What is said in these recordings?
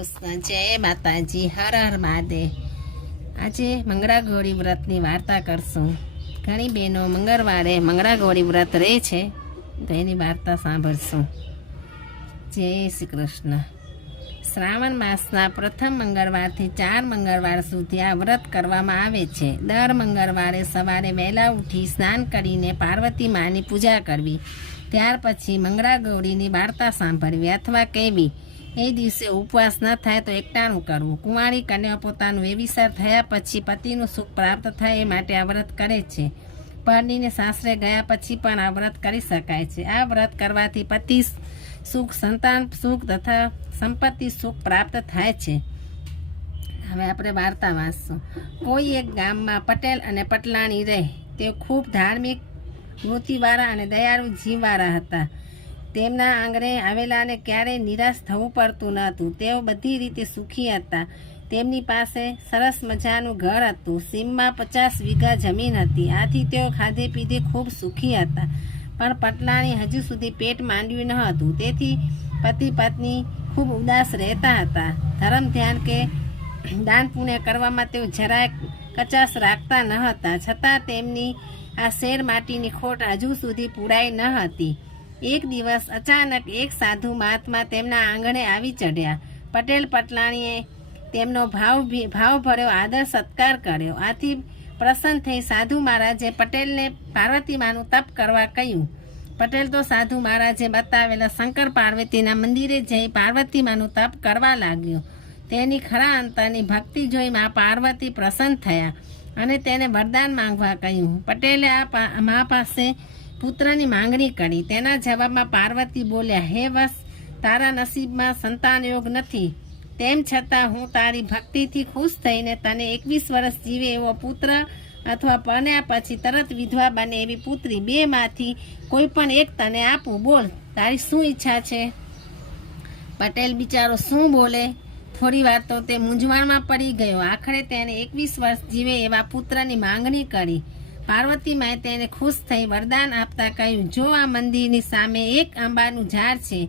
કૃષ્ણ, જય માતાજી, હર હર મહાદેવ। આજે મંગળાગૌરી વ્રતની વાર્તા કરશું। ઘણી બહેનો મંગળવારે મંગળાગૌરી વ્રત રહે છે તો એની વાર્તા સાંભળશું। જય શ્રી કૃષ્ણ। શ્રાવણ માસના પ્રથમ મંગળવારથી 4 મંગળવાર સુધી આ વ્રત કરવામાં આવે છે। દર મંગળવારે સવારે વહેલા ઉઠી સ્નાન કરીને પાર્વતી માની પૂજા કરવી, ત્યાર પછી મંગળાગૌરીની વાર્તા સાંભળવી અથવા કહેવી। એ દિવસે ઉપવાસ ન થાય તો એકટાણું કરવું। કુંવારી કન્યા પોતાનું વેવિસાર થયા પછી પતિનું સુખ પ્રાપ્ત થાય એ માટે આ વ્રત કરે છે। પરણીને સાસરે ગયા પછી પણ આ વ્રત કરી શકાય છે। આ વ્રત કરવાથી પતિ સુખ, સંતાન સુખ તથા સંપત્તિ સુખ પ્રાપ્ત થાય છે। હવે આપણે વાર્તા વાંચશું। કોઈ એક ગામમાં પટેલ અને પટલાણી રહે। તેઓ ખૂબ ધાર્મિક, વૃત્તિવાળા અને દયાળુ જીવવાળા હતા। તેમના આંગણે આવેલાને ક્યારેય નિરાશ થવું પડતું ન હતું। તેઓ બધી રીતે સુખી હતા। તેમની પાસે સરસ મજાનું ઘર હતું। સીમમાં 50 વીઘા જમીન હતી। આથી તેઓ ખાધે પીધે ખૂબ સુખી હતા। પણ પટલાણી હજુ સુધી પેટ માંડ્યું ન હતું। તેથી પતિ પત્ની ખૂબ ઉદાસ રહેતા હતા। ધર્મ ધ્યાન કે દાન પુણ્ય કરવામાં તેઓ જરાય કચાશ રાખતા ન હતા। છતાં તેમની આ શેર માટીની ખોટ હજુ સુધી પૂરાઈ ન હતી। એક દિવસ અચાનક એક સાધુ મહાત્મા તેમના આંગણે આવી ચઢ્યા। પટેલ પટલાણીએ તેમનો ભાવભર્યો આદર સત્કાર કર્યો। આથી પ્રસન્ન થઈ સાધુ મહારાજે પટેલને પાર્વતીમાનું તપ કરવા કહ્યું। પટેલ તો સાધુ મહારાજે બતાવેલા શંકર પાર્વતીના મંદિરે જઈ પાર્વતીમાનું તપ કરવા લાગ્યો। તેની ખરા અંતરની ભક્તિ જોઈ મા પાર્વતી પ્રસન્ન થયા અને તેને વરદાન માંગવા કહ્યું। પટેલે આ મા પાસે પુત્રની માંગણી કરી। તેના જવાબમાં પાર્વતી બોલ્યા, હે વસ, તારા નસીબમાં સંતાન યોગ નથી। તેમ છતાં હું તારી ભક્તિથી ખુશ થઈને તને 21 વર્ષ જીવે એવો પુત્ર અથવા પરણ્યા પછી તરત વિધવા બને એવી પુત્રી, 2 માંથી કોઈ પણ એક તને આપું। બોલ, તારી શું ઈચ્છા છે? પટેલ બિચારો શું બોલે? થોડી વાર તો તે મૂંઝવણમાં પડી ગયો। આખરે તેને 21 વર્ષ જીવે એવા પુત્રની માંગણી કરી। પાર્વતી માએ તેને ખુશ થઈ વરદાન આપતા કહ્યું, જો આ મંદિરની સામે એક આંબાનું ઝાડ છે,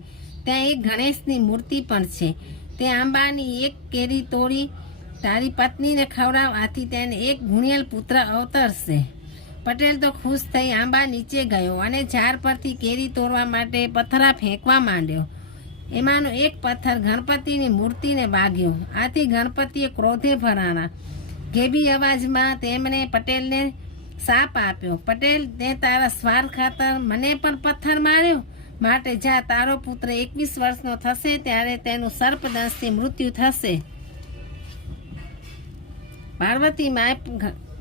ત્યાં એક ગણેશની મૂર્તિ પણ છે। તે આંબાની એક કેરી તોડી તારી પત્નીને ખવડાવ, આથી તેને એક ગુણિયલ પુત્ર અવતરશે। પટેલ તો ખુશ થઈ આંબા નીચે ગયો અને ઝાડ પરથી કેરી તોડવા માટે પથ્થરા ફેંકવા માંડ્યો। એમાંનો એક પથ્થર ગણપતિની મૂર્તિને વાગ્યો। આથી ગણપતિએ ક્રોધે ભરાણા। ઘેબી અવાજમાં તેમણે પટેલને શાપ આપ્યો, પટેલ, તે તારા સ્વાર્થ ખાતર મને પણ પથ્થર માર્યો, માટે જા, તારો પુત્ર 21 વર્ષનો થશે ત્યારે તેનું સર્પદંશથી મૃત્યુ થશે। પાર્વતી માએ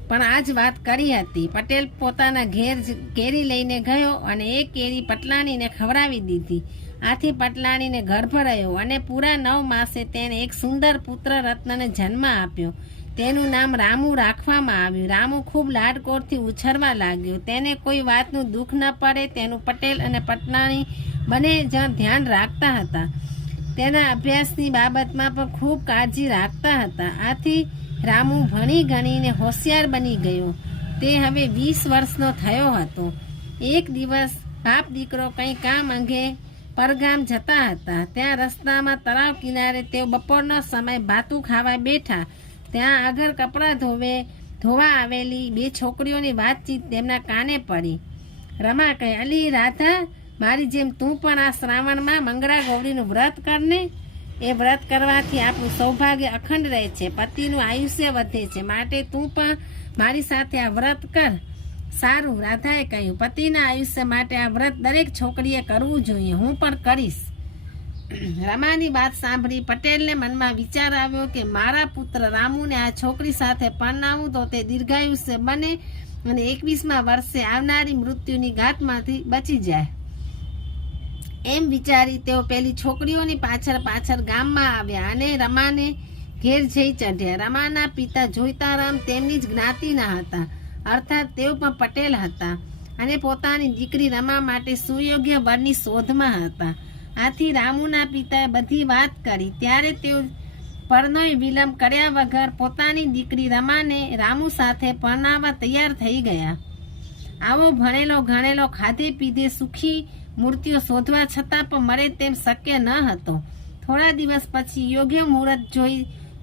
પણ આ જ વાત કરી હતી। પટેલ પોતાના ઘેર કેરી લઈને ગયો અને એ કેરી પટલાણીને ખવડાવી દીધી। આથી પટલાણીને ગર્ભ રહ્યો અને પૂરા 9 માસે તેને એક સુંદર પુત્ર રત્નને જન્મ આપ્યો। તેનું નામ રામુ રાખવામાં આવ્યું। રામુ ખૂબ લાડકોડથી ઉછરવા લાગ્યો। તેને કોઈ વાતનું દુઃખ ન પડે તેનું પટેલ અને પટલાણી બંને જણ ધ્યાન રાખતા હતા। તેના અભ્યાસની બાબતમાં પણ ખૂબ કાળજી રાખતા હતા। આથી રામુ ભણી ગણીને હોશિયાર બની ગયો। તે હવે 20 વર્ષનો થયો હતો। એક દિવસ બાપ દીકરો કંઈ કામ અંગે પરગામ જતા હતા। ત્યાં રસ્તામાં તળાવ કિનારે તેઓ બપોરનો સમય ભાતું ખાવા બેઠા। ત્યાં આગળ કપડાં ધોવા આવેલી 2 છોકરીઓની વાતચીત તેમના કાને પડી। રમા કહે, અલી રાધા, મારી જેમ તું પણ આ શ્રાવણમાં મંગળાગૌરીનું વ્રત કરને। એ વ્રત કરવાથી આપણું સૌભાગ્ય અખંડ રહે છે, પતિનું આયુષ્ય વધે છે, માટે તું પણ મારી સાથે આ વ્રત કર। સારું, રાધાએ કહ્યું, પતિના આયુષ્ય માટે આ વ્રત દરેક છોકરીએ કરવું જોઈએ, હું પણ કરીશ। રમાની વાત સાંભળી પટેલને મનમાં વિચાર આવ્યો કે મારા પુત્ર રામુને આ છોકરી સાથે પરણાવું તો તે દીર્ઘાયુષ્ય બને અને 21મા વર્ષે આવનારી મૃત્યુની ઘાતમાંથી બચી જાય। એમ વિચારી તેઓ પેલી છોકરીઓની પાછળ ગામમાં આવ્યા અને રમાને ઘેર જઈ ચઢ્યા। રમાના પિતા જોઈતારામ તેમની જ જ્ઞાતિના હતા, અર્થાત તેઓ પણ પટેલ હતા અને પોતાની દીકરી રમા માટે સુયોગ્ય વરની શોધમાં હતા। આથી રામુના પિતાએ બધી વાત કરી। ત્યારે તેઓ પરણોય વિલંબ કર્યા વગર પોતાની દીકરી રમાને રામુ સાથે પરણાવવા તૈયાર થઈ ગયા। આવો ભણેલો ગણેલો ખાધે પીધે સુખી મૂર્તિઓ શોધવા છતાં પણ મળે તેમ શક્ય ન હતો। થોડા દિવસ પછી યોગ્ય મુહૂર્ત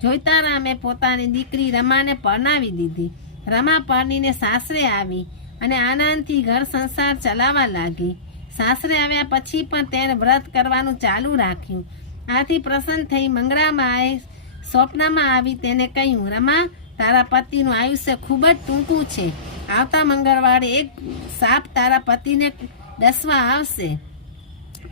જોઈતા રામે પોતાની દીકરી રમાને પરણાવી દીધી. રમા પરણીને સાસરે આવી અને આનંદથી ઘર સંસાર ચલાવવા લાગી. સાસરે આવ્યા પછી પણ તેણે વ્રત કરવાનું ચાલુ રાખ્યું. આથી પ્રસન્ન થઈ મંગળામાએ સ્વપ્નમાં આવી તેને કહ્યું, રમા, તારા પતિનું આયુષ્ય ખૂબ જ ટૂંકું છે. આવતા મંગળવારે એક સાપ તારા પતિને ડસવા આવશે,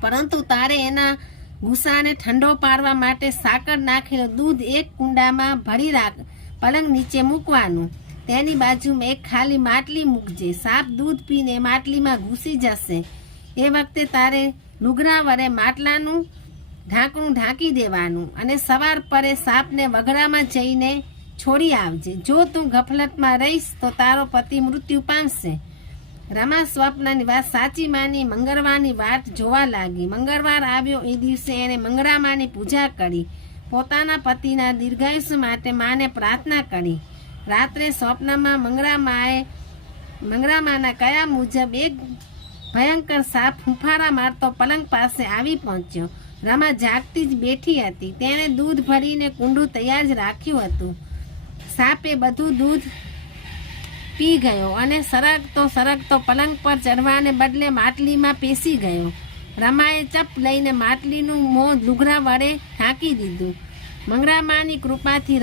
પરંતુ તારે એના ગુસ્સાને ઠંડો પાડવા માટે સાકર નાખેલું દૂધ એક કુંડામાં ભરી રાખ પલંગ નીચે મૂકવાનું. તેની બાજુમાં એક ખાલી માટલી મૂકજે. સાપ દૂધ પીને માટલીમાં ઘૂસી જશે. એ વખતે તારે લુગડા વડે માટલાનું ઢાંકણું ઢાંકી દેવાનું અને સવાર પરે સાપને વગડામાં જઈને છોડી આવજે. જો તું ગફલતમાં રહીશ તો તારો પતિ મૃત્યુ પામશે. રમા સ્વપ્નની વાત સાચી માની મંગળવારની વાટ જોવા લાગી. મંગળવાર આવ્યો એ દિવસે એણે મંગળામાની પૂજા કરી. પોતાના પતિના દીર્ઘાયુષ્ય માટે માને પ્રાર્થના કરી. રાત્રે સ્વપ્નમાં મંગળામાના કયા મુજબ એક ભયંકર સાપ ફૂંફારા મારતો પલંગ પાસે આવી પહોંચ્યો. રમા જાગતી જ બેઠી હતી. તેણે દૂધ ભરીને કુંડું તૈયાર જ રાખ્યું હતું. સાપે બધું દૂધ પી ગયો અને સરકતો પલંગ પર ચઢવાને બદલે માટલીમાં પેસી ગયો. રમાએ ચપ લઈને માટલીનું મોં લુગડા વડે ઢાંકી દીધું. મંગળામાની કૃપાથી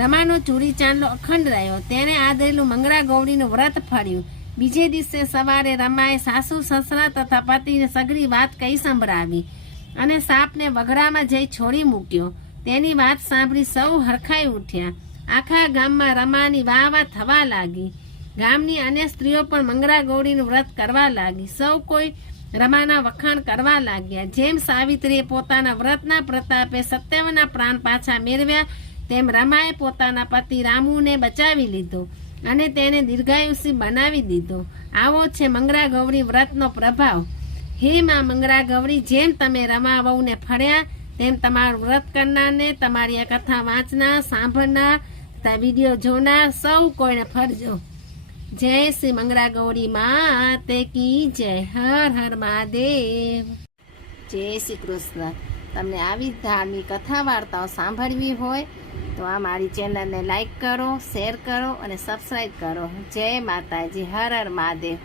રમાનો ચૂડી ચાંદલો અખંડ રહ્યો. તેણે આદરેલું મંગળા ગૌરીનું વ્રત ફળ્યું. બીજે દિવસે સવારે રમાએ સાસુ સસરા તથા પતિને સઘળી વાત કહી સંભળાવી અને સાપને વગડામાં જઈ છોડી મૂક્યો. તેની વાત સાંભળી સૌ હરખાઈ ઉઠ્યા. આખા ગામમાં રમાની વાહ થવા લાગી. ગામની અન્ય સ્ત્રીઓ પણ મંગળા ગૌરીનું વ્રત કરવા લાગી. સૌ કોઈ રમાના વખાણ કરવા લાગ્યા. જેમ સાવિત્રીએ પોતાના વ્રતના પ્રતાપે સત્યવના પ્રાણ પાછા મેળવ્યા, તેમ રમાએ પોતાના પતિ રામુને બચાવી લીધો અને તેને દીર્ઘાયુષી બનાવી દીધો. આવો છે મંગળા ગૌરી વ્રતનો પ્રભાવ. હે માં મંગળા ગૌરી, જેમ તમે રમા વહુને ફળ્યા, તેમ તમારું વ્રત કરનારને, તમારી આ કથા વાંચનાર, સાંભળનાર, વિડીયો જોનાર સૌ કોઈને ફરજો. જય શ્રી મંગળા ગૌરી માતે કી જય. હર હર મહાદેવ. જય શ્રી કૃષ્ણ. તમને આવી ધાર્મિક કથા વાર્તાઓ સાંભળવી હોય તો આ મારી ચેનલને લાઈક કરો, શેર કરો અને સબસ્ક્રાઈબ કરો. જય માતાજી. હર હર મહાદેવ.